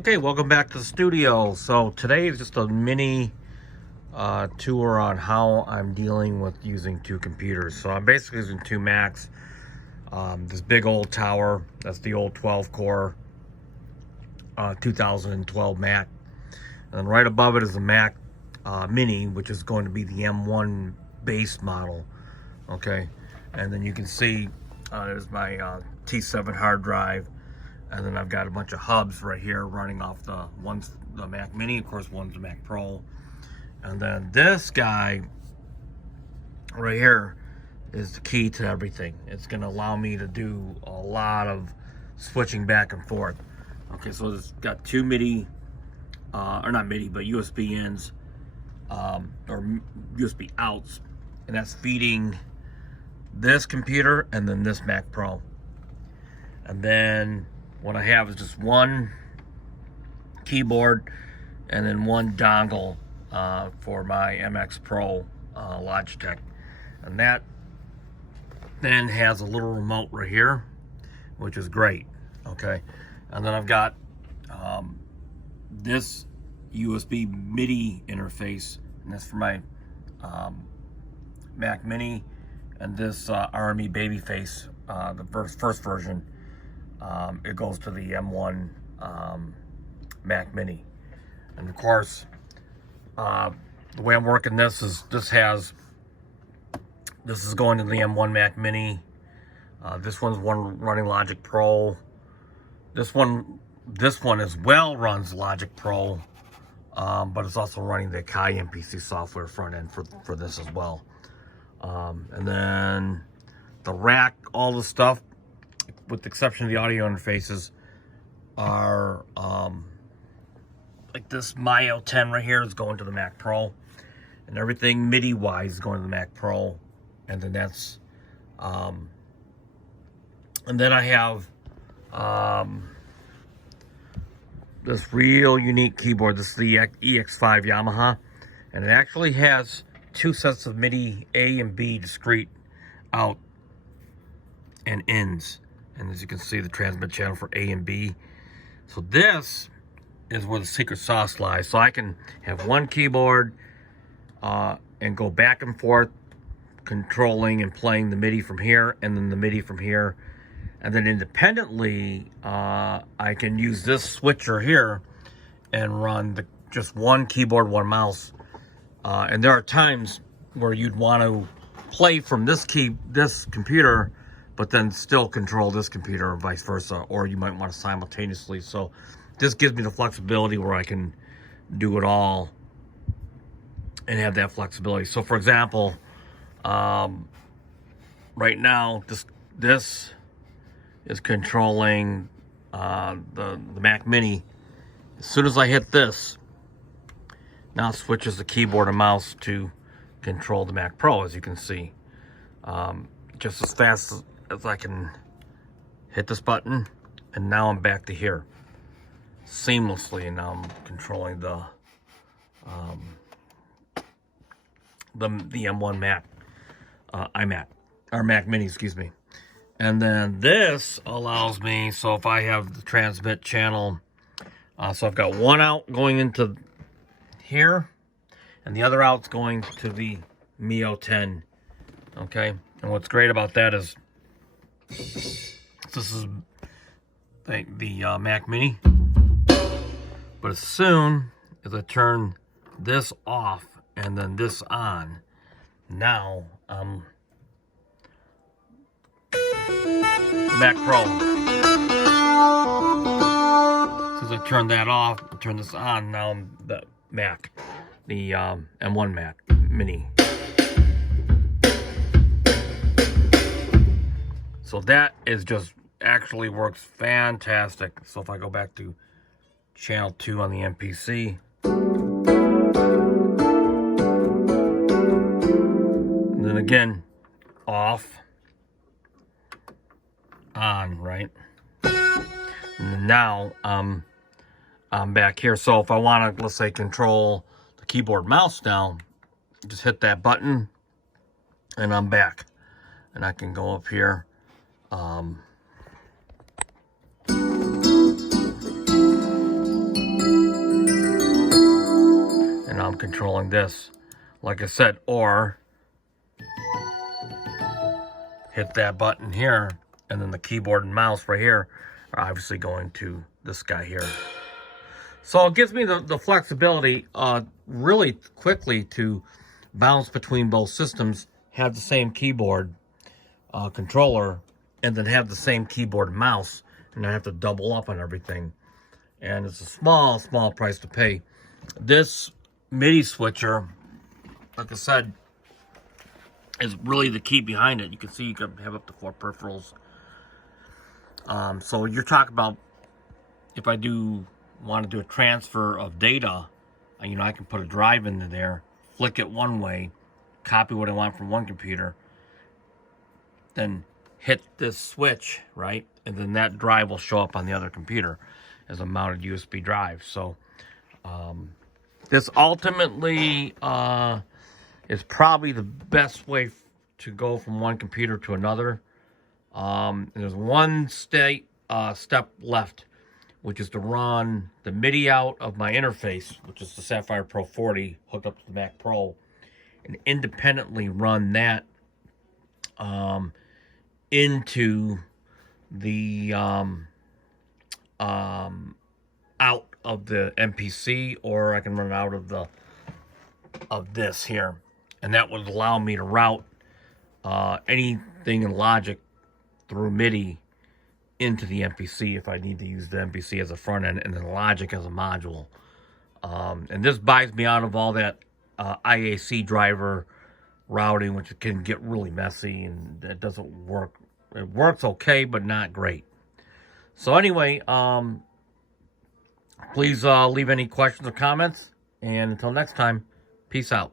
Okay, welcome back to the studio. So today is just a mini tour on how I'm dealing with using two computers. So I'm basically using two Macs. This big old tower, that's the old 12 core 2012 Mac. And right above it is a Mac Mini, which is going to be the M1 base model. Okay, and then you can see there's my T7 hard drive. And then I've got a bunch of hubs right here running off one's the Mac Mini, of course, one's the Mac Pro. And then this guy right here is the key to everything. It's gonna allow me to do a lot of switching back and forth. Okay, so it's got two MIDI, or not MIDI, but USB ins, or USB outs. And that's feeding this computer and then this Mac Pro. And then what I have is just one keyboard and then one dongle for my MX Pro Logitech. And that then has a little remote right here, which is great, okay? And then I've got this USB MIDI interface, and that's for my Mac Mini, and this RME Babyface, the first version. It goes to the M1 Mac Mini. And of course, the way I'm working this is this is going to the M1 Mac Mini. This one's running Logic Pro. This one as well runs Logic Pro, but it's also running the Kai MPC software front end for this as well. And then the rack, all the stuff, with the exception of the audio interfaces, are like this Myo 10 right here is going to the Mac Pro, and everything MIDI wise is going to the Mac Pro. And then that's and then I have this real unique keyboard. This is the EX5 Yamaha, and it actually has two sets of MIDI A and B discrete out and ins. And as you can see, the transmit channel for A and B. So this is where the secret sauce lies. So I can have one keyboard and go back and forth, controlling and playing the MIDI from here, and then the MIDI from here. And then independently, I can use this switcher here and run just one keyboard, one mouse. And there are times where you'd want to play from this computer, but then still control this computer, or vice versa, or you might want to simultaneously. So this gives me the flexibility where I can do it all and have that flexibility. So for example, right now this is controlling the Mac Mini. As soon as I hit this, now it switches the keyboard and mouse to control the Mac Pro, as you can see. Just as fast as I can hit this button, and now I'm back to here seamlessly, and now I'm controlling the M1 Mac iMac, or Mac Mini, excuse me. And then this allows me, so if I have the transmit channel, so I've got one out going into here, and the other out's going to the Mio 10. Okay, and what's great about that is this is the Mac Mini, but as soon as I turn this off and then this on, now the Mac Pro. As soon as I turn that off, turn this on, now I'm the Mac, the M1 Mac Mini. So that is just actually works fantastic. So if I go back to channel 2 on the MPC, and then again, off, on, right? And now I'm back here. So if I want to, let's say, control the keyboard mouse now, just hit that button and I'm back. And I can go up here. controlling this, like I said, or hit that button here, and then the keyboard and mouse right here are obviously going to this guy here. So it gives me the flexibility really quickly to bounce between both systems, have the same keyboard controller, and then have the same keyboard and mouse, and I have to double up on everything. And it's a small price to pay. This MIDI switcher, like I said, is really the key behind it. You can see you can have up to 4 peripherals. So you're talking about, if I want to do a transfer of data, you know, I can put a drive into there, flick it one way, copy what I want from one computer, then hit this switch, right? And then that drive will show up on the other computer as a mounted USB drive. So this ultimately is probably the best way to go from one computer to another. There's one step left, which is to run the MIDI out of my interface, which is the Sapphire Pro 40 hooked up to the Mac Pro, and independently run that into the out of the MPC, or I can run it out of this here, and that would allow me to route anything in Logic through MIDI into the MPC if I need to use the MPC as a front end and then Logic as a module. And this buys me out of all that IAC driver routing, which can get really messy, and it doesn't work. It works okay, but not great. So anyway, please leave any questions or comments, and until next time, peace out.